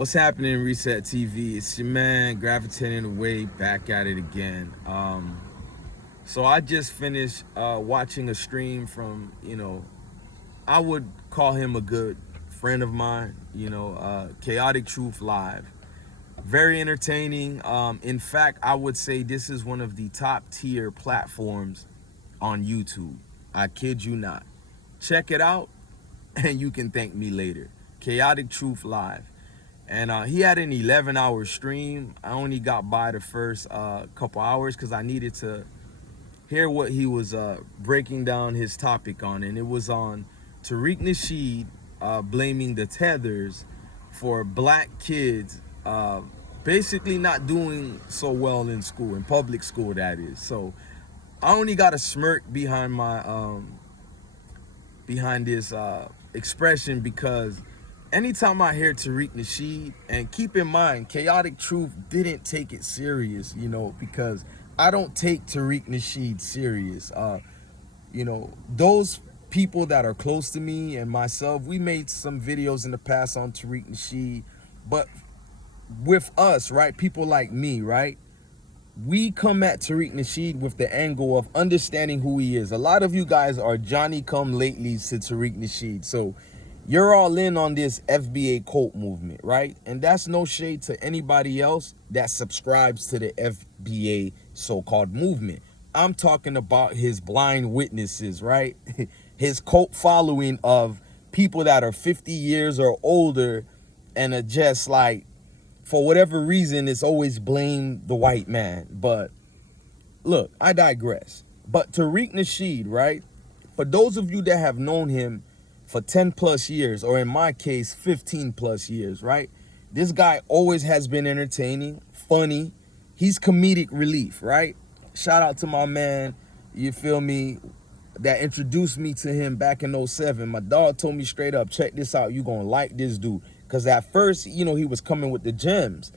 What's happening, Reset TV? It's your man, gravitating away, back at it again. So I just finished watching a stream from, I would call him a good friend of mine, Chaotic Truth Live. Very entertaining. In fact, I would say this is one of the top tier platforms on YouTube. I kid you not. Check it out, and you can thank me later. Chaotic Truth Live. And he had an 11-hour stream. I only got by the first couple hours because I needed to hear what he was breaking down his topic on. And it was on Tariq Nasheed blaming the tethers for black kids basically not doing so well in school, in public school, that is. So I only got a smirk behind my behind this expression because anytime I hear Tariq Nasheed, and keep in mind, Chaotic Truth didn't take it serious, because I don't take Tariq Nasheed serious. Those people that are close to me and myself, we made some videos in the past on Tariq Nasheed, but with us, right, people like me, right, we come at Tariq Nasheed with the angle of understanding who he is. A lot of you guys are Johnny come latelys to Tariq Nasheed, so you're all in on this FBA cult movement, right? And that's no shade to anybody else that subscribes to the FBA so-called movement. I'm talking about his blind witnesses, right? His cult following of people that are 50 years or older and are just like, for whatever reason, it's always blame the white man. But look, I digress. But Tariq Nasheed, right? For those of you that have known him for 10 plus years, or in my case, 15 plus years, right? This guy always has been entertaining, funny. He's comedic relief, right? Shout out to my man, you feel me, that introduced me to him back in '07. My dog told me straight up, check this out, you gonna like this dude. Because at first, he was coming with the gems.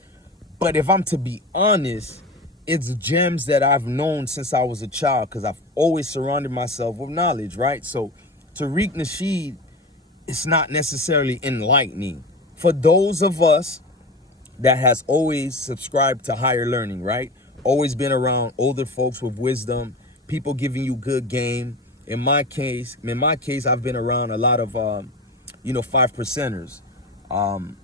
But if I'm to be honest, it's gems that I've known since I was a child, because I've always surrounded myself with knowledge, right? So Tariq Nasheed, it's not necessarily enlightening. For those of us that has always subscribed to higher learning, right? Always been around older folks with wisdom, people giving you good game. In my case, I've been around a lot of, 5%ers.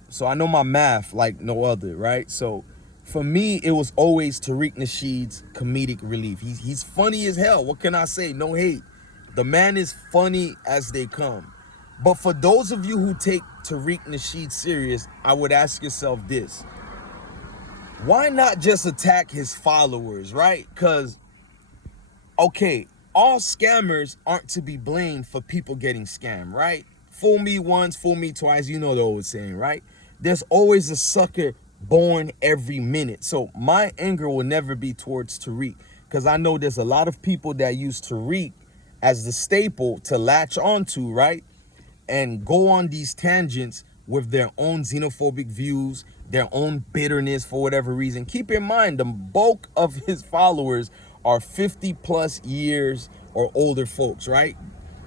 So I know my math like no other, right? So for me, it was always Tariq Nasheed's comedic relief. He's funny as hell. What can I say? No hate. The man is funny as they come. But for those of you who take Tariq Nasheed serious, I would ask yourself this. Why not just attack his followers, right? Because, okay, all scammers aren't to be blamed for people getting scammed, right? Fool me once, fool me twice, you know the old saying, right? There's always a sucker born every minute. So my anger will never be towards Tariq, because I know there's a lot of people that use Tariq as the staple to latch onto, right? And go on these tangents with their own xenophobic views, their own bitterness for whatever reason. Keep in mind, the bulk of his followers are 50 plus years or older folks, right?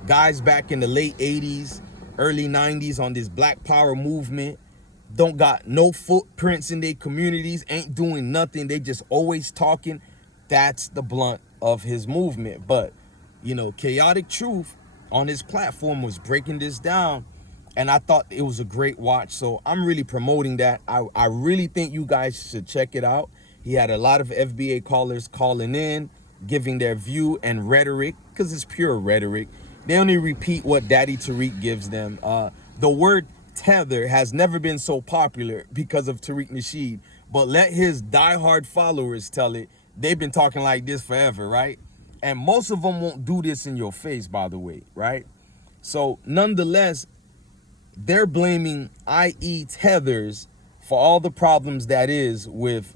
Guys back in the late 80s, early 90s on this Black Power movement, don't got no footprints in their communities, ain't doing nothing. They just always talking. That's the blunt of his movement. But, Chaotic Truth on his platform was breaking this down, and I thought it was a great watch. So I'm really promoting that. I really think you guys should check it out. He had a lot of FBA callers calling in, giving their view and rhetoric, because it's pure rhetoric. They only repeat what Daddy Tariq gives them. The word tether has never been so popular because of Tariq Nasheed, but let his diehard followers tell it. They've been talking like this forever, right? And most of them won't do this in your face, by the way, right? So nonetheless, they're blaming, i.e. tethers, for all the problems that is with,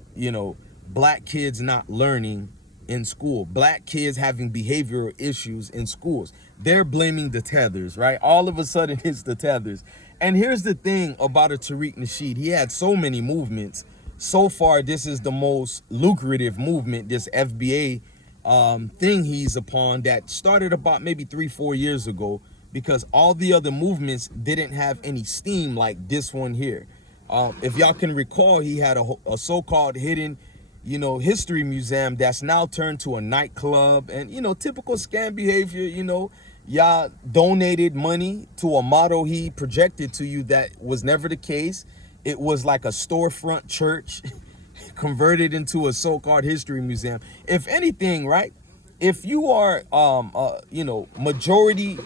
black kids not learning in school, black kids having behavioral issues in schools. They're blaming the tethers, right? All of a sudden, it's the tethers. And here's the thing about a Tariq Nasheed. He had so many movements. So far, this is the most lucrative movement, this FBA thing he's upon, that started about maybe 3-4 years ago, because all the other movements didn't have any steam like this one here. If y'all can recall, he had a so-called hidden, history museum that's now turned to a nightclub, and typical scam behavior. Y'all donated money to a model he projected to you that was never the case. It was like a storefront church converted into a so-called history museum. If anything, right? If you are, majority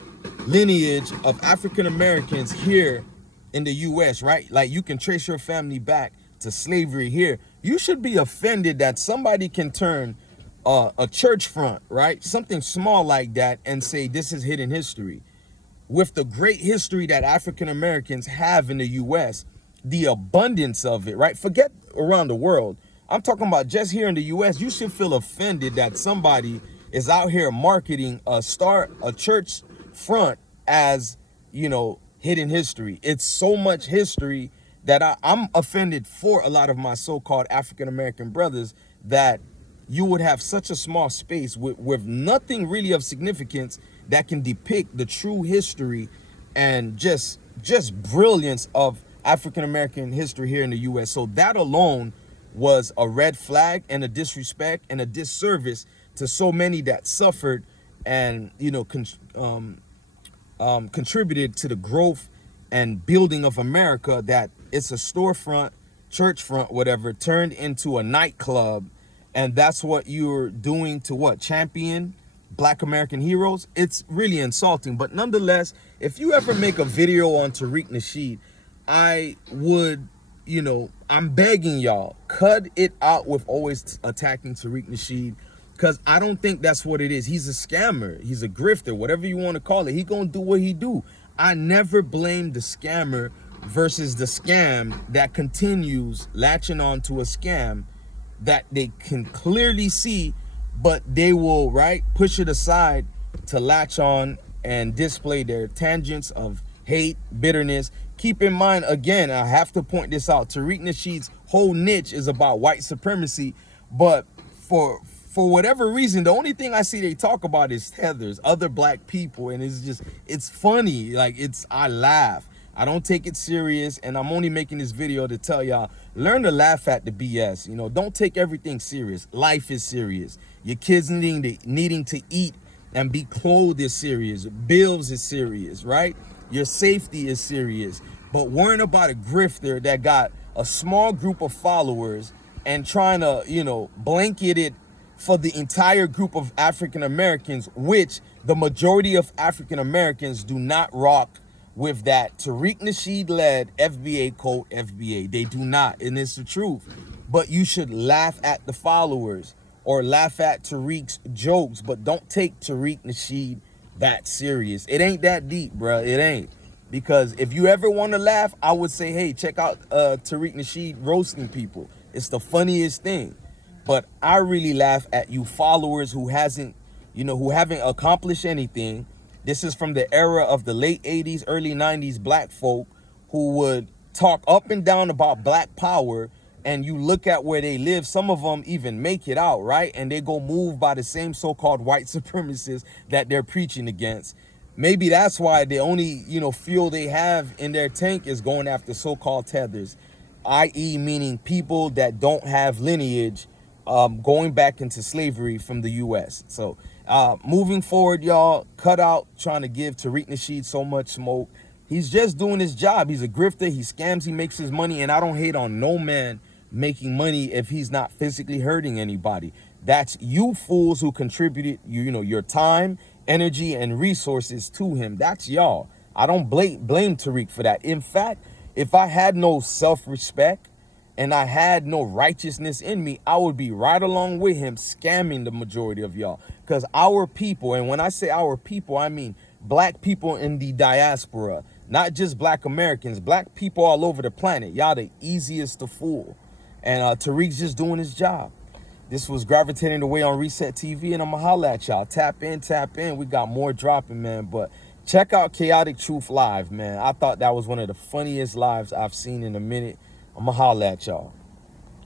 lineage of African Americans here in the U.S., right? Like you can trace your family back to slavery here. You should be offended that somebody can turn a church front, right? Something small like that and say this is hidden history. With the great history that African Americans have in the U.S., the abundance of it, right? Forget around the world. I'm talking about just here in the U.S. You should feel offended that somebody is out here marketing a church front as, hidden history. It's so much history that I'm offended for a lot of my so-called African American brothers that you would have such a small space with nothing really of significance that can depict the true history and just brilliance of African American history here in the U.S. So that alone was a red flag and a disrespect and a disservice to so many that suffered and contributed to the growth and building of America, that it's a storefront, church front, whatever, turned into a nightclub. And that's what you're doing to champion Black American heroes. It's really insulting. But nonetheless, if you ever make a video on Tariq Nasheed, I would, I'm begging y'all, cut it out with always attacking Tariq Nasheed, because I don't think that's what it is. He's a scammer. He's a grifter, whatever you want to call it. He gonna do what he do. I never blame the scammer versus the scam that continues latching on to a scam that they can clearly see, but they will, right, push it aside to latch on and display their tangents of hate, bitterness. Keep in mind, again, I have to point this out, Tariq Nasheed's whole niche is about white supremacy, but for whatever reason, the only thing I see they talk about is tethers, other black people, and it's funny. Like, I laugh. I don't take it serious, and I'm only making this video to tell y'all, learn to laugh at the BS. Don't take everything serious. Life is serious. Your kids needing to eat and be clothed is serious. Bills is serious, right? Your safety is serious. But worrying about a grifter that got a small group of followers and trying to, blanket it for the entire group of African Americans, which the majority of African Americans do not rock with that Tariq Nasheed led FBA, quote FBA. They do not, and it's the truth. But you should laugh at the followers or laugh at Tariq's jokes, but don't take Tariq Nasheed that serious. It ain't that deep, bruh. It ain't. Because if you ever want to laugh, I would say, hey, check out Tariq Nasheed roasting people. It's the funniest thing. But I really laugh at you followers who haven't accomplished anything. This is from the era of the late 80s, early 90s black folk who would talk up and down about black power, and you look at where they live, some of them even make it out, right? And they go moved by the same so-called white supremacists that they're preaching against. Maybe that's why the only, fuel they have in their tank is going after so-called tethers, i.e. meaning people that don't have lineage going back into slavery from the U.S. So moving forward, y'all, cut out trying to give Tariq Nasheed so much smoke. He's just doing his job. He's a grifter. He scams. He makes his money. And I don't hate on no man making money if he's not physically hurting anybody. That's you fools who contributed, your time, energy, and resources to him. That's y'all. I don't blame Tariq for that. In fact, if I had no self-respect and I had no righteousness in me, I would be right along with him scamming the majority of y'all. Because our people, and when I say our people, I mean black people in the diaspora, not just black Americans, black people all over the planet. Y'all the easiest to fool. And Tariq's just doing his job. This was Gravitating Away on Reset TV, and I'm going to holla at y'all. Tap in. We got more dropping, man. But check out Chaotic Truth Live, man. I thought that was one of the funniest lives I've seen in a minute. I'm going to holla at y'all.